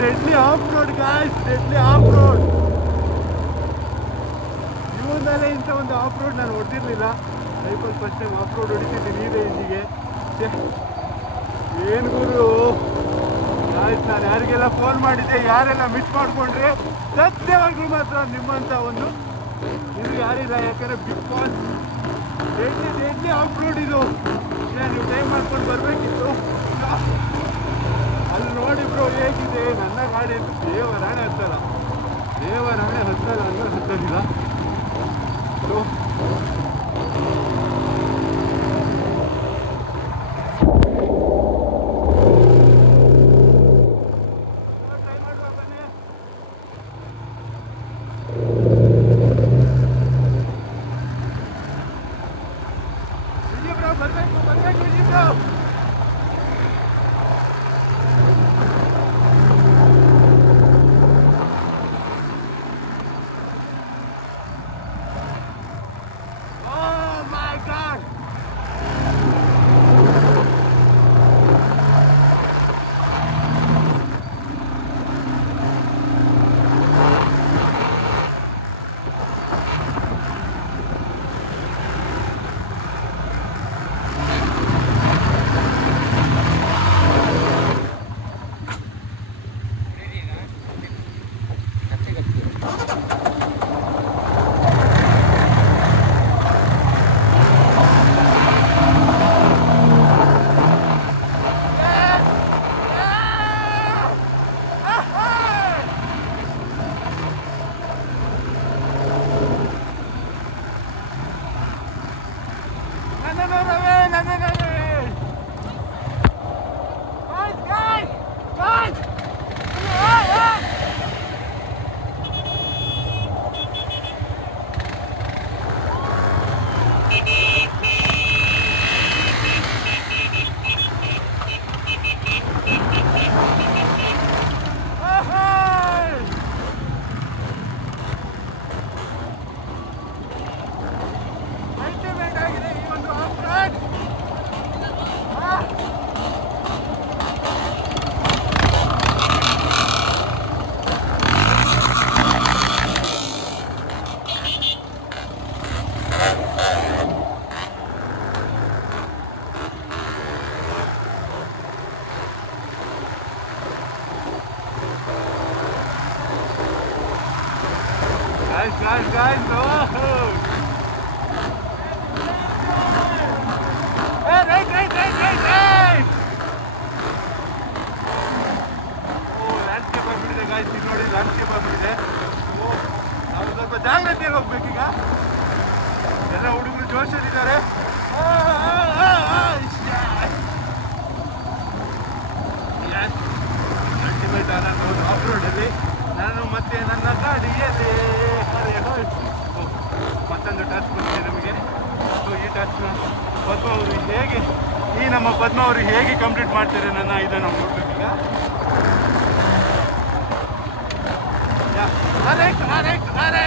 Deadly off road guys, deadly off road. ಜೀವನದಲ್ಲೇ ಇಂಥ ಒಂದು ಆಫ್ ರೋಡ್ ನಾನು ಹೊಡೆದಿರಲಿಲ್ಲ. ಲೈಫಲ್ಲಿ ಫಸ್ಟ್ ಟೈಮ್ ಆಫ್ ರೋಡ್ ಹೊಡಿತಿದ್ದೀನಿ ಈ ರೇಂಜಿಗೆ. ಏನು ಗುರು ಗಾಯ್ಸ್, ನಾನು ಯಾರಿಗೆಲ್ಲ ಫೋನ್ ಮಾಡಿದ್ದೆ, ಯಾರೆಲ್ಲ ಮಿಸ್ ಮಾಡಿಕೊಂಡ್ರೆ ಸತ್ಯವಾಗ್ಲೂ ಮಾತ್ರ ನಿಮ್ಮಂಥ ಒಂದು ಇದು ಯಾರಿಲ್ಲ. ಯಾಕಂದರೆ Bigg Boss deadly off road ಇದು. ನೀವು ಟೈಮ್ ಮಾಡ್ಕೊಂಡು ಬರಬೇಕಿತ್ತು. ಅಲ್ಲಿ ನೋಡಿ ಬ್ರೋ ಹೇಗಿದೆ ನನ್ನ ಗಾಡಿ ಅಂತ. ದೇವರಾಣೆ ಹತ್ತಲ್ಲ, ದೇವರಾಣೆ ಹತ್ತಲ್ಲ ಅಂದ್ರೆ ಹತ್ತಲಿಲ್ಲ. So guys, no! Hey, right! Oh, landscape ಆಗ್ಬಿಟ್ಟಿದೆ guys, ಇಲ್ಲಿ ನೋಡಿ landscape ಆಗ್ಬಿಟ್ಟಿದೆ. ನಾವು ಸ್ವಲ್ಪ ಜಾಗ್ರತೆಯಾಗಿ ಹೋಗ್ಬೇಕೀಗ. ಎಲ್ಲ ಹುಡುಗರು ಜೋಶಲ್ಲಿದ್ದಾರೆ. ಅಲ್ಟಿಮೇಟ್ ನಾನು ಆಫ್ ರೋಡಲ್ಲಿ ನಾನು ಮತ್ತೆ ನನ್ನ ಗಾಡಿಯಲ್ಲಿ ಮತ್ತೊಂದು ಟಾಸ್ಕ್ ಬಂದಿದೆ ನಮಗೆ. ಸೊ ಈ ಟಾಸ್ಕ್ನ ಪದ್ಮ ಅವರು ಹೇಗೆ ನಮ್ಮ ಪದ್ಮ ಅವರು ಹೇಗೆ ಕಂಪ್ಲೀಟ್ ಮಾಡ್ತಾರೆ ನನ್ನ ಇದನ್ನು ನೋಡ್ಬೇಕೀಗ. ಅರೆ